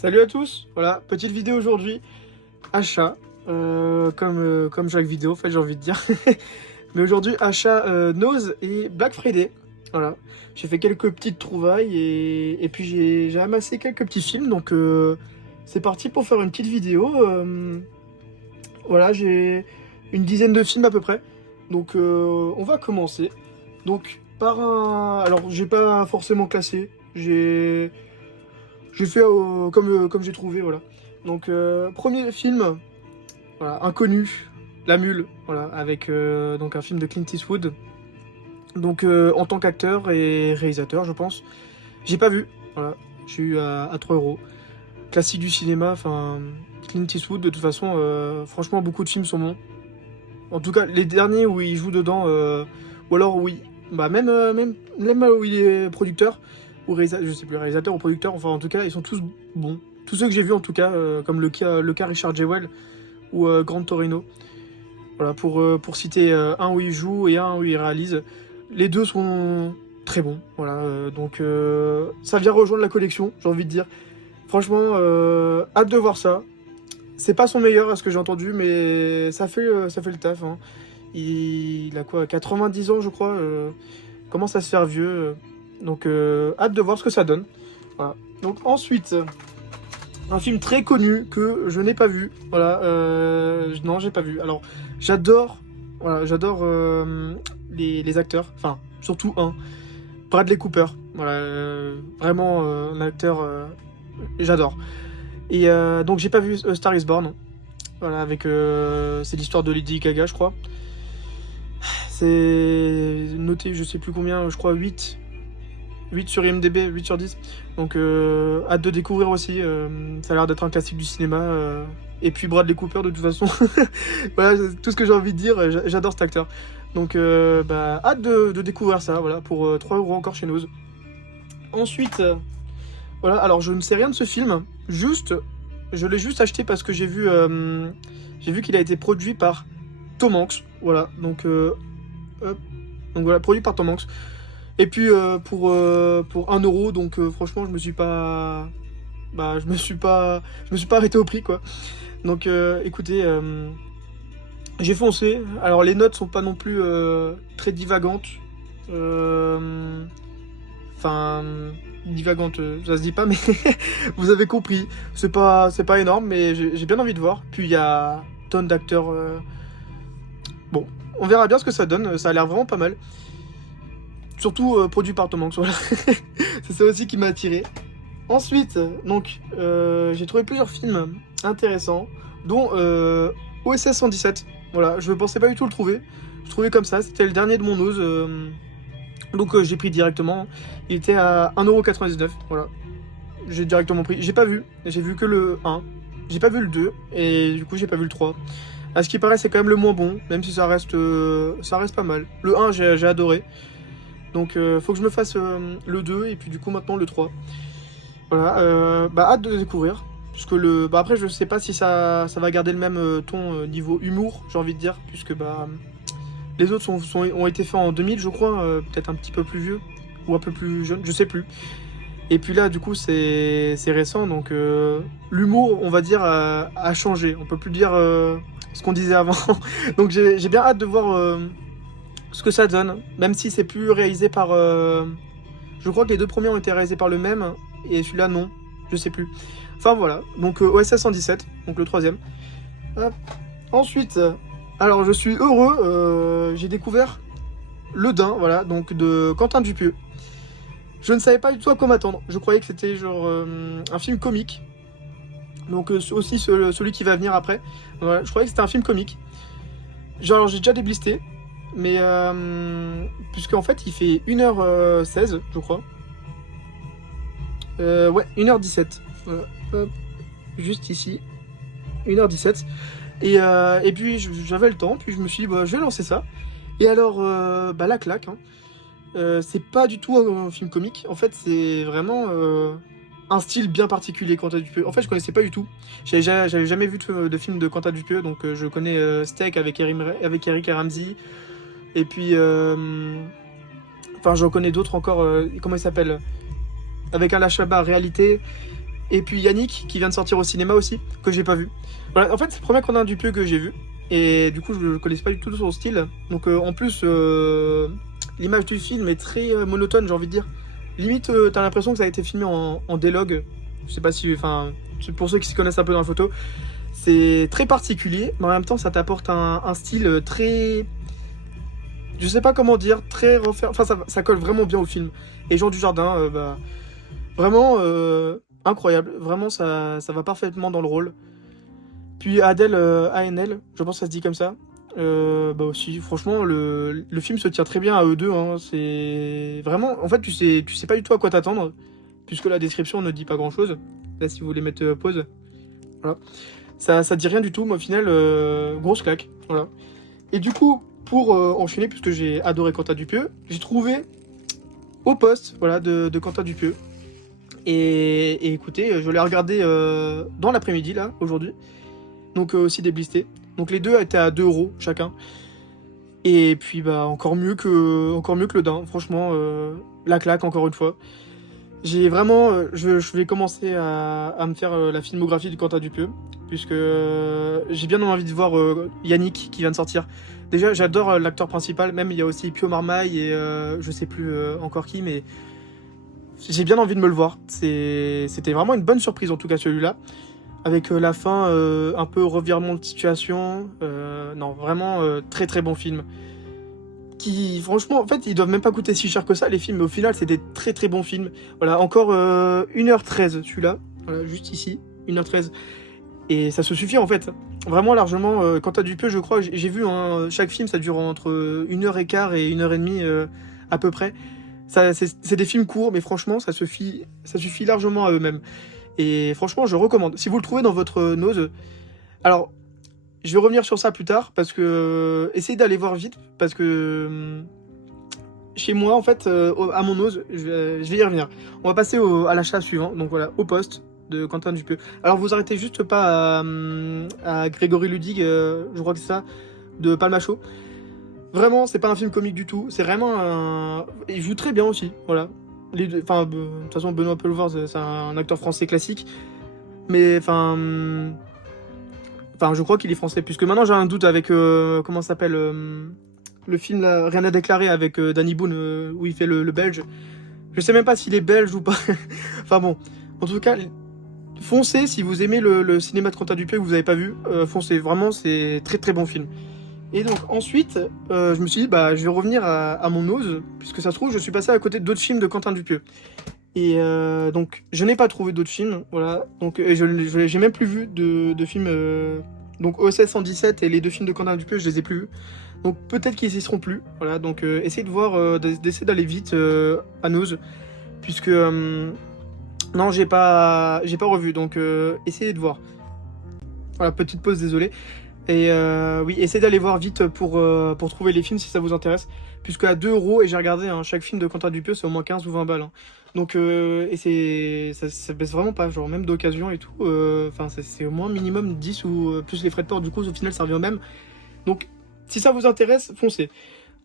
Salut à tous, voilà, petite vidéo aujourd'hui, achat, comme chaque vidéo en fait j'ai envie de dire. Mais aujourd'hui achat Nose et Black Friday, voilà. J'ai fait quelques petites trouvailles et puis j'ai amassé quelques petits films, donc c'est parti pour faire une petite vidéo. Voilà, j'ai une dizaine de films à peu près, donc on va commencer. Donc par un... Alors j'ai pas forcément classé, j'ai fait comme j'ai trouvé, voilà. Donc, premier film, voilà, Inconnu, La Mule, voilà, avec donc un film de Clint Eastwood. Donc, en tant qu'acteur et réalisateur, je pense. J'ai pas vu, voilà. J'ai eu à 3 euros. Classique du cinéma, enfin, Clint Eastwood, de toute façon, franchement, beaucoup de films sont bons. En tout cas, les derniers où il joue dedans, ou alors oui, bah même où il est producteur, ou réalisateur, je sais plus, réalisateur ou producteur, enfin en tout cas, ils sont tous bons. Tous ceux que j'ai vus en tout cas, comme le cas Richard Jewell ou Gran Torino. Voilà, pour citer un où il joue et un où il réalise. Les deux sont très bons, voilà. Donc ça vient rejoindre la collection, j'ai envie de dire. Franchement, hâte de voir ça. C'est pas son meilleur à ce que j'ai entendu, mais ça fait le taf, hein. Il a quoi, 90 ans je crois, commence à se faire vieux. Donc hâte de voir ce que ça donne. Voilà. Donc ensuite, un film très connu que je n'ai pas vu. Voilà, non j'ai pas vu. Alors j'adore, voilà, j'adore les acteurs, enfin surtout un, Bradley Cooper. Voilà, vraiment un acteur, j'adore. Et donc j'ai pas vu Star is Born. Voilà, avec c'est l'histoire de Lady Gaga, je crois. C'est noté, je sais plus combien, je crois 8. 8 sur IMDb, 8 sur 10. Donc hâte de découvrir aussi. Ça a l'air d'être un classique du cinéma. Et puis Bradley Cooper de toute façon. Voilà, c'est tout ce que j'ai envie de dire. J'adore cet acteur. Donc bah, hâte de découvrir ça, voilà, pour 3 euros encore chez nous. Ensuite, voilà, alors je ne sais rien de ce film. Juste, je l'ai juste acheté parce que j'ai vu qu'il a été produit par Tom Hanks. Voilà, donc, hop. Donc voilà, produit par Tom Hanks. Et puis pour 1 euro, donc franchement je me suis pas... Bah je me suis pas arrêté au prix quoi. Donc écoutez, j'ai foncé. Alors les notes sont pas non plus très divagantes. Enfin, divagantes, ça se dit pas mais vous avez compris. C'est pas énorme mais j'ai bien envie de voir. Puis il y a tonnes d'acteurs. Bon, on verra bien ce que ça donne. Ça a l'air vraiment pas mal. Surtout produit par Tom Hanks, voilà. C'est ça aussi qui m'a attiré. Ensuite, donc, j'ai trouvé plusieurs films intéressants, dont OSS 117. Voilà, je ne pensais pas du tout le trouver. Je trouvais comme ça, c'était le dernier de mon ose. Donc j'ai pris directement. Il était à 1,99 €. Voilà. J'ai directement pris. J'ai pas vu. J'ai vu que le 1. J'ai pas vu le 2. Et du coup, j'ai pas vu le 3. À ce qui paraît, c'est quand même le moins bon, même si ça reste pas mal. Le 1, j'ai adoré. Donc faut que je me fasse le 2 et puis du coup maintenant le 3. Voilà, bah hâte de découvrir. Puisque bah après je sais pas si ça va garder le même ton niveau humour, j'ai envie de dire. Puisque bah les autres ont été faits en 2000 je crois, peut-être un petit peu plus vieux. Ou un peu plus jeune, je sais plus. Et puis là du coup c'est récent, donc l'humour on va dire a changé. On peut plus dire ce qu'on disait avant. Donc j'ai bien hâte de voir... ce que ça donne, même si c'est plus réalisé par... Je crois que les deux premiers ont été réalisés par le même, et celui-là non, je sais plus. Enfin voilà, donc OSS 117, donc le troisième. Hop. Ensuite, alors je suis heureux, j'ai découvert Le Dain, voilà, donc de Quentin Dupieux. Je ne savais pas du tout à quoi m'attendre, je croyais que c'était genre un film comique. Donc aussi celui qui va venir après. Voilà, je croyais que c'était un film comique. Genre j'ai déjà déblisté. Mais puisque en fait il fait 1h16 je crois. Ouais, 1h17. Voilà, hop, juste ici. 1h17. Et puis j'avais le temps, puis je me suis dit bah, je vais lancer ça. Et alors bah la claque, hein. C'est pas du tout un film comique. En fait c'est vraiment un style bien particulier Quentin Dupieux. En fait je connaissais pas du tout. J'avais jamais vu de film de Quentin Dupieux. Donc je connais Steak avec Eric et Ramsey. Et puis, enfin, j'en connais d'autres encore. Comment il s'appelle? Avec Alain Chabat, Réalité. Et puis Yannick qui vient de sortir au cinéma aussi, que j'ai pas vu. Voilà, en fait c'est le premier Quentin Dupieux que j'ai vu. Et du coup je ne connaissais pas du tout son style. Donc en plus l'image du film est très monotone, j'ai envie de dire. Limite t'as l'impression que ça a été filmé en D-Log. Je sais pas si... Enfin, pour ceux qui se connaissent un peu dans la photo. C'est très particulier, mais en même temps ça t'apporte un style très... Je sais pas comment dire, très refaire... Enfin ça colle vraiment bien au film. Et Jean Dujardin, bah... Vraiment incroyable, vraiment ça va parfaitement dans le rôle. Puis Adèle ANL, je pense que ça se dit comme ça. Bah aussi, franchement, le film se tient très bien à eux deux. Hein. C'est vraiment, en fait, tu sais pas du tout à quoi t'attendre, puisque la description ne dit pas grand chose. Là, si vous voulez mettre pause, voilà. Ça dit rien du tout, mais au final, grosse claque. Voilà. Et du coup, pour enchaîner, puisque j'ai adoré Quentin Dupieux, j'ai trouvé Au poste, voilà, de Quentin Dupieux. Et écoutez, je l'ai regardé dans l'après-midi, là, aujourd'hui. Donc aussi déblisté. Donc les deux étaient à 2 € chacun. Et puis bah encore mieux que le Dain. Franchement, la claque encore une fois. J'ai vraiment, je vais commencer à me faire la filmographie de Quentin Dupieux. Puisque j'ai bien envie de voir Yannick qui vient de sortir. Déjà j'adore l'acteur principal, même il y a aussi Pio Marmaille et je sais plus encore qui, mais j'ai bien envie de me le voir. C'était vraiment une bonne surprise en tout cas celui-là. Avec la fin un peu revirement de situation. Non, vraiment très très bon film. Qui, franchement, en fait, ils doivent même pas coûter si cher que ça, les films, mais au final, c'est des très très bons films. Voilà, encore 1h13 celui-là. Voilà, juste ici, 1h13. Et ça se suffit en fait. Vraiment largement, quand t'as du peu, je crois, j'ai vu, hein, chaque film, ça dure entre 1h15 et 1h30 à peu près. C'est des films courts, mais franchement, ça suffit largement à eux-mêmes. Et franchement, je recommande. Si vous le trouvez dans votre nose, alors je vais revenir sur ça plus tard parce que essayez d'aller voir vite parce que chez moi, en fait, à mon nose, je vais y revenir. On va passer à l'achat suivant. Donc voilà, Au poste de Quentin Dupieux. Alors vous arrêtez juste pas à Grégory Ludig, je crois que c'est ça, de Palmacho. Vraiment, c'est pas un film comique du tout. C'est vraiment un... Il joue très bien aussi, voilà. Enfin, de toute façon, Benoît Poelvoorde, c'est un acteur français classique. Mais, enfin, je crois qu'il est français. Puisque maintenant, j'ai un doute avec, comment ça s'appelle le film, là, Rien à déclarer, avec Danny Boone, où il fait le belge. Je sais même pas s'il est belge ou pas. Enfin bon, en tout cas, foncez si vous aimez le cinéma de Quentin Dupieux que vous avez pas vu. Foncez, vraiment, c'est très très bon film. Et donc ensuite, je me suis dit, bah, je vais revenir à mon ose, puisque ça se trouve, je suis passé à côté d'autres films de Quentin Dupieux. Et donc, je n'ai pas trouvé d'autres films, voilà. Donc, j'ai même plus vu de films. Donc, OSS 117 et les 2 films de Quentin Dupieux, je les ai plus vus. Donc, peut-être qu'ils y seront plus, voilà. Donc, essayez de voir, d'essayer d'aller vite à Nose, puisque non, j'ai pas revu. Donc, essayez de voir. Voilà, petite pause, désolé. Et oui, essayez d'aller voir vite pour trouver les films si ça vous intéresse. Puisque à 2 €, et j'ai regardé, hein, chaque film de Quentin Dupieux, c'est au moins 15 ou 20 balles. Hein. Donc, et ça baisse vraiment pas, genre même d'occasion et tout. Enfin, c'est au moins minimum 10 ou plus les frais de port. Du coup, au final, ça revient au même. Donc, si ça vous intéresse, foncez.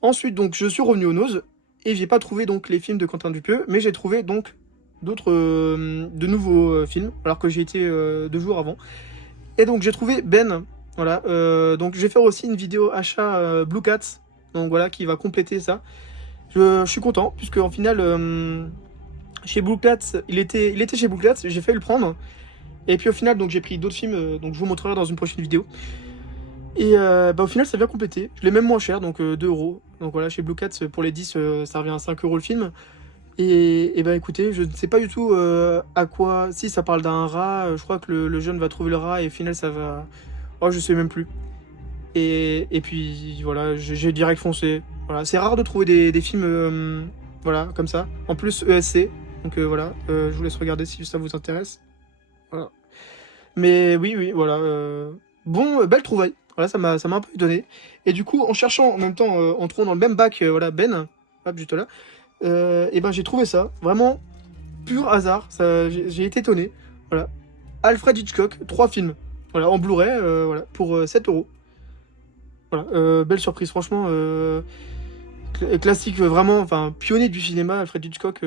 Ensuite, donc, je suis revenu aux Nose et j'ai pas trouvé donc les films de Quentin Dupieux, mais j'ai trouvé donc d'autres, de nouveaux films, alors que j'ai été 2 jours avant. Et donc, j'ai trouvé Ben. Voilà, donc je vais faire aussi une vidéo achat Blue Cats, donc voilà, qui va compléter ça. Je suis content, puisque en final, chez Blue Cats, il était chez Blue Cats, j'ai failli le prendre. Et puis au final, donc j'ai pris d'autres films, donc je vous montrerai dans une prochaine vidéo. Et bah, au final, ça vient compléter. Je l'ai même moins cher, donc 2 €. Donc voilà, chez Blue Cats, pour les 10, ça revient à 5 € le film. Et bah écoutez, je ne sais pas du tout à quoi... Si, ça parle d'un rat, je crois que le jeune va trouver le rat, et au final, ça va... Oh, je sais même plus. Et puis voilà, j'ai direct foncé. Voilà, c'est rare de trouver des films voilà, comme ça. En plus ESC, donc voilà, je vous laisse regarder si ça vous intéresse. Voilà. Mais oui, voilà. Bon, belle trouvaille. Voilà, ça m'a un peu étonné. Et du coup, en cherchant en même temps, en trouvant dans le même bac, voilà, Ben, hop, juste là, et ben j'ai trouvé ça. Vraiment, pur hasard. J'ai été étonné. Voilà. Alfred Hitchcock, 3 films. Voilà, en Blu-ray, voilà, pour 7 €. Voilà, belle surprise, franchement. Classique, vraiment, enfin, pionnier du cinéma, Alfred Hitchcock.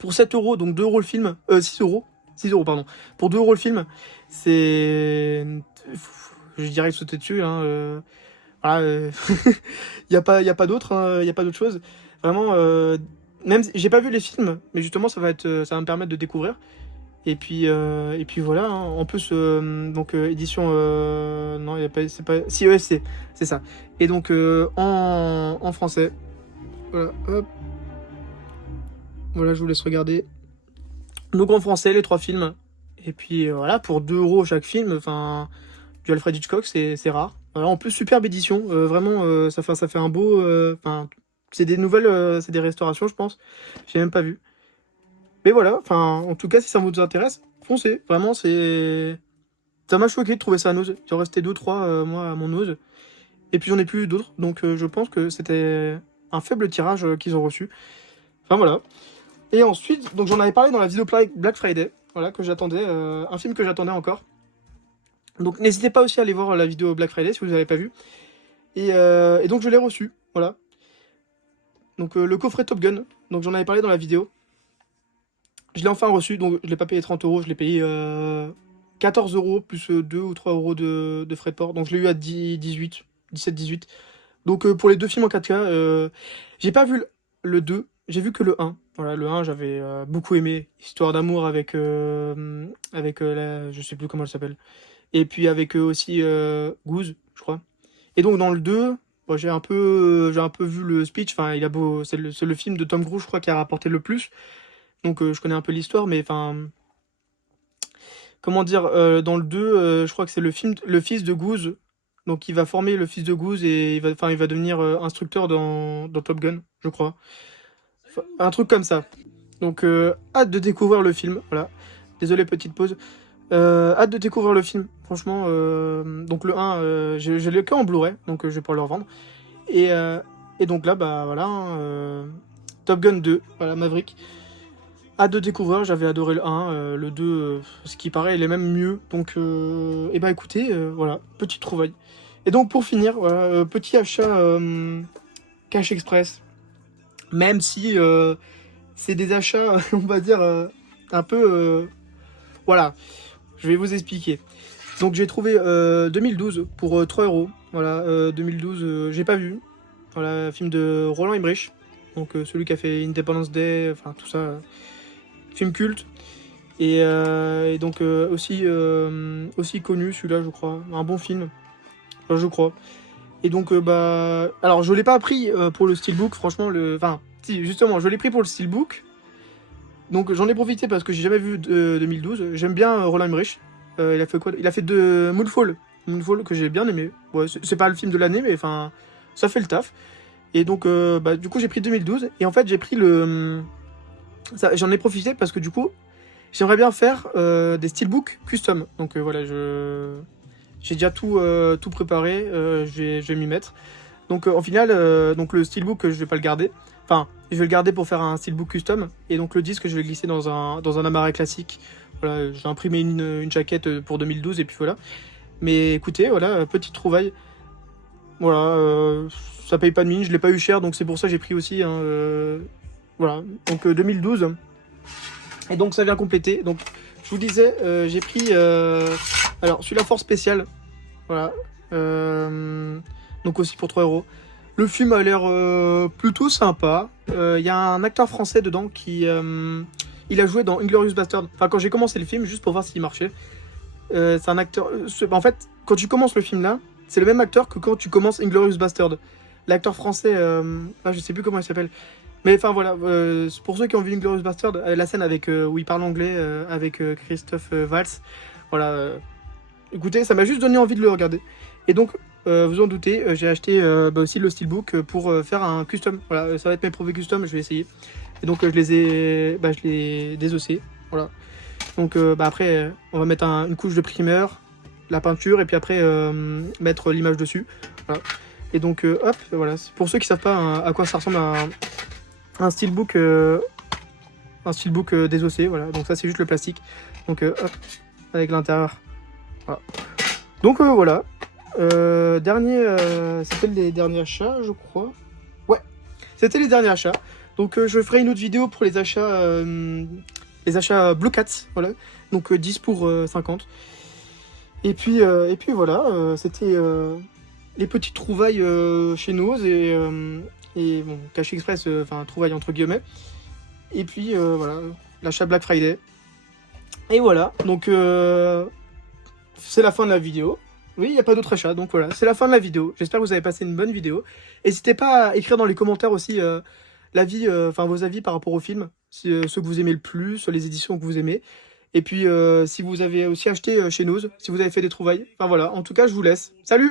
Pour 7 €, donc 2 € le film. 6 €. 6 € pardon. Pour 2 € le film, c'est... Je dirais sauter dessus, hein. Voilà, y a pas d'autre, hein, y a pas d'autre chose. Vraiment, même si j'ai pas vu les films, mais justement ça va me permettre de découvrir. Et puis voilà, hein. En plus, donc édition, non, y a pas, c'est pas, si ESC, c'est ça. Et donc en français, voilà, hop, voilà, je vous laisse regarder. Donc en français, les 3 films. Et puis voilà, pour 2 € chaque film, enfin, du Alfred Hitchcock, c'est rare. Voilà, en plus, superbe édition, vraiment, ça fait un beau, enfin, c'est des nouvelles, c'est des restaurations, je pense. J'ai même pas vu. Mais voilà, enfin, en tout cas, si ça vous intéresse, foncez. Vraiment, c'est... Ça m'a choqué de trouver ça à Nose. Il en restait 2 ou 3, moi, à mon Nose. Et puis, j'en ai plus d'autres. Donc, je pense que c'était un faible tirage qu'ils ont reçu. Enfin, voilà. Et ensuite, donc j'en avais parlé dans la vidéo Black Friday. Voilà, que j'attendais. Un film que j'attendais encore. Donc, n'hésitez pas aussi à aller voir la vidéo Black Friday si vous n'avez pas vu. Et donc, je l'ai reçu. Voilà. Donc, le coffret Top Gun. Donc, j'en avais parlé dans la vidéo. Je l'ai enfin reçu, donc je l'ai pas payé 30 €, je l'ai payé 14 € plus 2 ou 3 € de frais de port. Donc je l'ai eu à 17-18. Donc pour les 2 films en 4K, j'ai pas vu le 2, j'ai vu que le 1. Voilà, le 1 j'avais beaucoup aimé, histoire d'amour avec, je sais plus comment elle s'appelle. Et puis avec aussi Goose, je crois. Et donc dans le 2, bon, j'ai un peu vu le speech, enfin c'est le film de Tom Cruise, je crois, qui a rapporté le plus. Donc je connais un peu l'histoire, mais enfin... Comment dire, dans le 2, je crois que c'est le fils de Goose. Donc il va former le fils de Goose et il va devenir instructeur dans Top Gun, je crois. Enfin, un truc comme ça. Donc hâte de découvrir le film, voilà. Désolé, petite pause. Hâte de découvrir le film, franchement. Donc le 1, je l'ai que en Blu-ray, donc je vais pouvoir le revendre. Et donc là, bah voilà, hein, Top Gun 2, voilà, Maverick. Hâte de découvrir, j'avais adoré le 1, le 2, ce qui paraît, il est même mieux. Donc, et bah écoutez, voilà, petite trouvaille. Et donc pour finir, voilà, petit achat Cash Express. Même si c'est des achats, on va dire, un peu... voilà, je vais vous expliquer. Donc j'ai trouvé 2012 pour 3 €. Voilà, 2012, j'ai pas vu. Voilà, film de Roland Emmerich. Donc celui qui a fait Independence Day, enfin tout ça... film culte. Et donc aussi connu celui-là, je crois. Un bon film, enfin, je crois. Et donc bah, alors je l'ai pas pris pour le steelbook, franchement. Enfin si, justement, je l'ai pris pour le steelbook. Donc j'en ai profité parce que j'ai jamais vu 2012. J'aime bien Roland Emmerich. Il a fait quoi? Il a fait de Moonfall que j'ai bien aimé. Ouais, c'est pas le film de l'année, mais enfin ça fait le taf. Et donc bah, du coup j'ai pris 2012 et en fait j'ai pris le... J'en ai profité parce que du coup, j'aimerais bien faire des steelbooks custom. Donc voilà, j'ai déjà tout préparé, je vais m'y mettre. Donc en final, donc le steelbook, je vais pas le garder. Enfin, je vais le garder pour faire un steelbook custom. Et donc le disque, je vais le glisser dans un amarré classique. Voilà, j'ai imprimé une jaquette pour 2012 et puis voilà. Mais écoutez, voilà, petite trouvaille. Voilà, ça paye pas de mine, je l'ai pas eu cher, donc c'est pour ça que j'ai pris aussi... Hein, voilà, donc 2012. Et donc ça vient compléter. Donc je vous disais, j'ai pris alors celui-là force spéciale. Voilà. Donc aussi pour 3 €. Le film a l'air plutôt sympa. Il y a un acteur français dedans qui il a joué dans Inglourious Basterds. Enfin, quand j'ai commencé le film, juste pour voir s'il marchait. C'est un acteur... en fait, quand tu commences le film là, c'est le même acteur que quand tu commences Inglourious Basterds. L'acteur français, je sais plus comment il s'appelle. Mais enfin voilà, pour ceux qui ont vu Inglourious Basterds, la scène avec où il parle anglais avec Christophe Waltz, voilà. Écoutez, ça m'a juste donné envie de le regarder. Et donc, vous en doutez, j'ai acheté aussi le steelbook pour faire un custom. Voilà, ça va être mes premiers custom, je vais essayer. Et donc je les ai désossés. Voilà. Donc après, on va mettre une couche de primer, la peinture, et puis après mettre l'image dessus. Voilà. Et donc hop, voilà. Pour ceux qui savent pas à quoi ça ressemble un steelbook désossé, voilà. Donc ça c'est juste le plastique. Donc hop, avec l'intérieur. Voilà. Donc voilà. C'était les derniers achats, je crois. Ouais, c'était les derniers achats. Donc je ferai une autre vidéo pour les achats les achats Blue Cats, voilà. Donc 10 pour 50. Et puis voilà, c'était les petites trouvailles chez Noz et bon, Cash Express, enfin trouvailles entre guillemets. Et puis voilà, l'achat Black Friday. Et voilà, donc c'est la fin de la vidéo. Oui, il n'y a pas d'autre achat, donc voilà, c'est la fin de la vidéo. J'espère que vous avez passé une bonne vidéo. N'hésitez pas à écrire dans les commentaires aussi vos avis par rapport au film, ceux que vous aimez le plus, les éditions que vous aimez. Et puis si vous avez aussi acheté chez Noz, si vous avez fait des trouvailles. Enfin voilà, en tout cas, je vous laisse. Salut!